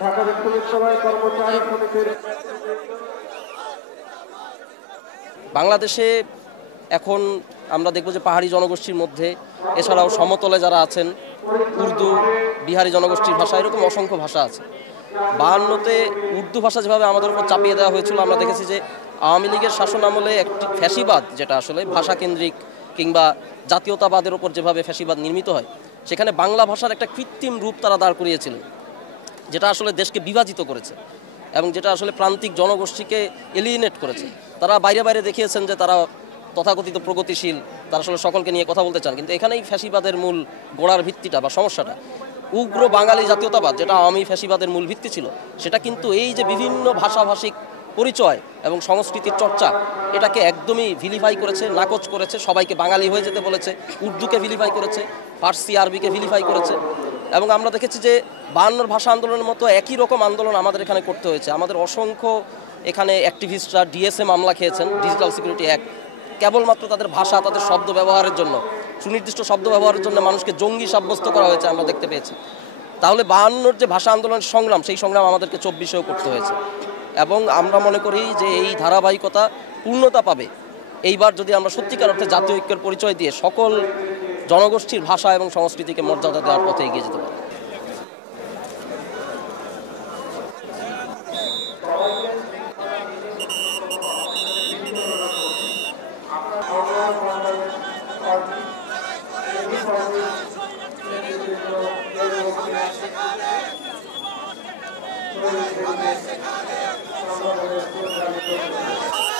ঢাকা বিশ্ববিদ্যালয় কর্মচারী সমিতির বাংলাদেশে এখন আমরা দেখব যে পাহাড়ি জনগোষ্ঠীর মধ্যে এছাড়াও সমতলে যারা আছেন উর্দু, বিহারি জনগোষ্ঠীর ভাষা, এরকম অসংখ্য ভাষা আছে। 52তে উর্দু ভাষা যেভাবে আমাদের উপর চাপিয়ে দেওয়া হয়েছিল, আমরা দেখেছি যে আওয়ামী লীগের শাসন আমলে একটি ফ্যাসিবাদ, যেটা আসলে ভাষাকেন্দ্রিক কিংবা জাতীয়তাবাদের ওপর যেভাবে ফ্যাসিবাদ নির্মিত হয়, সেখানে বাংলা ভাষার একটা কৃত্রিম রূপ তারা দাঁড় করিয়েছিলেন, যেটা আসলে দেশকে বিভাজিত করেছে এবং যেটা আসলে প্রান্তিক জনগোষ্ঠীকে এলিয়েনেট করেছে। তারা বাইরে বাইরে দেখিয়েছেন যে তারা তথাকথিত প্রগতিশীল, তারা আসলে সকলকে নিয়ে কথা বলতে চান, কিন্তু এখানেই ফ্যাসিবাদের মূল গোড়ার ভিত্তিটা বা সমস্যাটা। উগ্র বাঙালি জাতীয়তাবাদ, যেটা আওয়ামী ফ্যাসিবাদের মূল ভিত্তি ছিল, সেটা কিন্তু এই যে বিভিন্ন ভাষাভাষিক পরিচয় এবং সংস্কৃতির চর্চা, এটাকে একদমই ভিলিফাই করেছে, নাকচ করেছে, সবাইকে বাঙালি হয়ে যেতে বলেছে, উর্দুকে ভিলিফাই করেছে, ফার্সি আরবিকে ভিলিফাই করেছে। এবং আমরা দেখেছি যে 52 ভাষা আন্দোলনের মতো একই রকম আন্দোলন আমাদের এখানে করতে হয়েছে। আমাদের অসংখ্য এখানে অ্যাক্টিভিস্টরা ডিএসএ মামলা খেয়েছেন, ডিজিটাল সিকিউরিটি অ্যাক্ট, কেবলমাত্র তাদের ভাষা, তাদের শব্দ ব্যবহারের জন্য, সুনির্দিষ্ট শব্দ ব্যবহারের জন্য মানুষকে জঙ্গি সাব্যস্ত করা হয়েছে, আমরা দেখতে পেয়েছি। তাহলে 52 যে ভাষা আন্দোলনের সংগ্রাম, সেই সংগ্রাম আমাদেরকে 24-এও করতে হয়েছে। এবং আমরা মনে করি যে এই ধারাবাহিকতা পূর্ণতা পাবে এইবার যদি আমরা সত্যিকার অর্থে জাতীয় ঐক্যের পরিচয় দিয়ে সকল জনগোষ্ঠীর ভাষা এবং সংস্কৃতিকে মর্যাদা দেওয়ার পথে এগিয়ে যেতে পারি। Gracias.